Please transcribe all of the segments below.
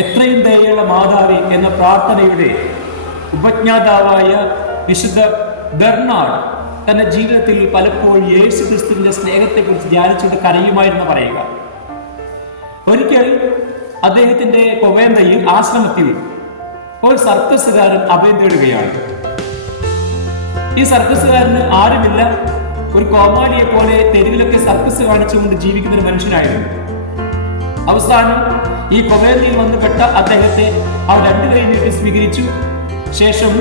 എത്രയും ദയുള്ള മാതാവേ എന്ന പ്രാർത്ഥനയുടെ ഉപജ്ഞാതാവായ വിശുദ്ധ ബെർണാഡ് തന്റെ ജീവിതത്തിൽ പലപ്പോഴും യേശു ക്രിസ്തുവിന്റെ സ്നേഹത്തെക്കുറിച്ച് ധ്യാനിച്ചുകൊണ്ട് കരയുമായിരുന്നു പറയുക. ഒരിക്കൽ അദ്ദേഹത്തിന്റെ കൊവേന്തയിൽ ആശ്രമത്തിൽ ഒരു സർക്കസുകാരൻ അഭയം തേടുകയാണ്. ഈ സർക്കസുകാരന് ആരുമില്ല, ഒരു കോമാളിയെ പോലെ തെരുവിലൊക്കെ സർക്കസ് കാണിച്ചുകൊണ്ട് ജീവിക്കുന്ന ഒരു മനുഷ്യനായിരുന്നു. അവസാനം ഈ കൊവേന്തയിൽ വന്നുപെട്ട അദ്ദേഹത്തെ അവർ രണ്ടുപേരെയും സ്വീകരിച്ചു. ശേഷം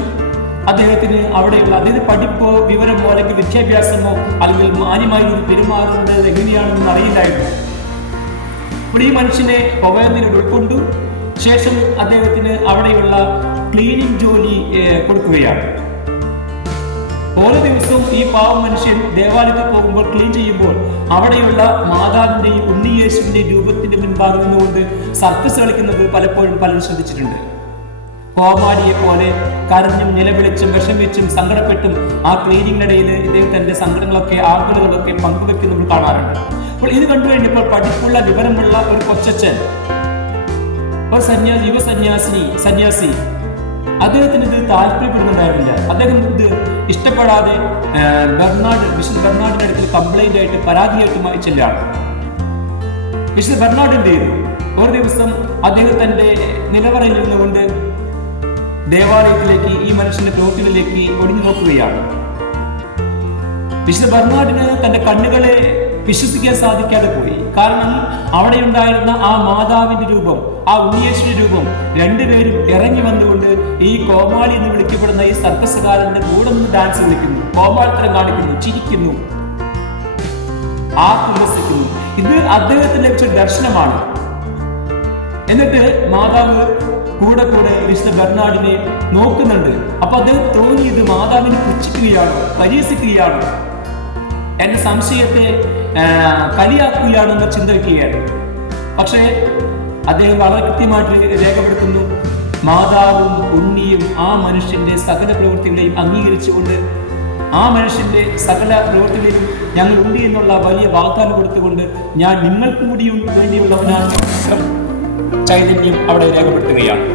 അദ്ദേഹത്തിന് അവിടെയുള്ള അദ്ദേഹം പഠിപ്പോ വിവരമോ അല്ലെങ്കിൽ വിദ്യാഭ്യാസമോ അല്ലെങ്കിൽ മാന്യമായി പെരുമാറുന്നത് എങ്ങനെയാണെന്ന് അറിയില്ലായിരുന്നു. അപ്പോൾ ഈ മനുഷ്യനെ കൊവേന്തയിൽ ഉൾക്കൊണ്ടു. ശേഷം അദ്ദേഹത്തിന് അവിടെയുള്ള ക്ലീനിങ് ജോലി കൊടുക്കുകയാണ്. ഓരോ ദിവസവും ഈ പാവം മനുഷ്യൻ ദേവാലയത്തിൽ പോകുമ്പോൾ ക്ലീൻ ചെയ്യുമ്പോൾ അവിടെയുള്ള മാതാവിന്റെയും ഉണ്ണിയേശുവിന്റെയും രൂപത്തിന്റെ മുൻപാകെ നിന്നുകൊണ്ട് സർക്കസ് കളിക്കുന്നത് പലപ്പോഴും പലരും ശ്രദ്ധിച്ചിട്ടുണ്ട്. കോമാളിയെ പോലെ കരഞ്ഞും നിലവിളിച്ചും വിഷമിച്ചും സങ്കടപ്പെട്ടും ആ ക്ലീനിങ്ങിനിടയിൽ ഇദ്ദേഹം തന്റെ സങ്കടങ്ങളൊക്കെ ആകുലകളൊക്കെ പങ്കുവെക്കുന്നത് നമ്മൾ കാണാറുണ്ട്. അപ്പോൾ ഇത് കണ്ടു കഴിഞ്ഞപ്പോൾ പഠിപ്പുള്ള വിവരമുള്ള ഒരു കൊച്ചച്ഛൻ, ഒരു സന്യാസി അദ്ദേഹത്തിന് ഇത് താല്പര്യപ്പെടുന്നുണ്ടായിരുന്നില്ല. അദ്ദേഹം ഇത് ഇഷ്ടപ്പെടാതെ വിശുദ്ധ ബെർണാഡിന്റെ അടുത്ത് കംപ്ലൈന്റ് ആയിട്ട് പരാതിയായിട്ടുമായി ചെല്ലാണ്. വിശുദ്ധ ബെർണാഡ് എന്ത് ചെയ്തു? ഒരു ദിവസം അദ്ദേഹം തന്റെ നിലവറയിൽ നിന്നുകൊണ്ട് ദേവാലയത്തിലേക്ക് ഈ മനുഷ്യന്റെ പ്രവൃത്തികളിലേക്ക് ഒളിഞ്ഞു നോക്കുകയാണ്. വിശുദ്ധ ബെർണാഡിന് തന്റെ കണ്ണുകളെ വിശ്വസിക്കാൻ സാധിക്കാതെ പോയി. കാരണം അവിടെ ഉണ്ടായിരുന്ന ആ മാതാവിന്റെ രൂപം, ആ ഉണ്ണിയേശുവിന്റെ രൂപം രണ്ടുപേരും ഇറങ്ങി വന്നുകൊണ്ട് ഈ കോമാളി എന്ന് വിളിക്കപ്പെടുന്ന ഈ സർക്കസുകാരന്റെ കൂടെ നിന്ന് ഡാൻസ് കളിക്കുന്നു, കോമാളിത്തരം കാണിക്കുന്നു, ചിരിക്കുന്നു, ആത്മവസിക്കുന്നു. ഇത് അദ്ദേഹത്തിന് ലഭിച്ച ദർശനമാണ്. എന്നിട്ട് മാതാവ് കൂടെ വിശുദ്ധ ബെർണാഡിനെ നോക്കുന്നുണ്ട്. അപ്പൊ അദ്ദേഹം തോന്നിയത് മാതാവിനെ പുച്ഛിക്കുകയാണ്, പരിഹസിക്കുകയാണ്, എന്റെ സംശയത്തെ കളിയാക്കുകയാണെന്ന് ചിന്തിക്കുകയാണ്. പക്ഷേ അദ്ദേഹം വളരെ കൃത്യമായിട്ട് രേഖപ്പെടുത്തുന്നു, മാതാവും ഉണ്ണിയും ആ മനുഷ്യന്റെ സകല പ്രവൃത്തികളെയും അംഗീകരിച്ചുകൊണ്ട് ആ മനുഷ്യന്റെ സകല പ്രവൃത്തികളിലും ഞങ്ങൾ ഉണ്ട് എന്നുള്ള വലിയ വാഗ്ദാനം കൊടുത്തുകൊണ്ട് ഞാൻ നിങ്ങൾക്ക് കൂടി വേണ്ടിയുള്ളവനാണ് ചൈതന്യം അവിടെ രേഖപ്പെടുത്തുകയാണ്.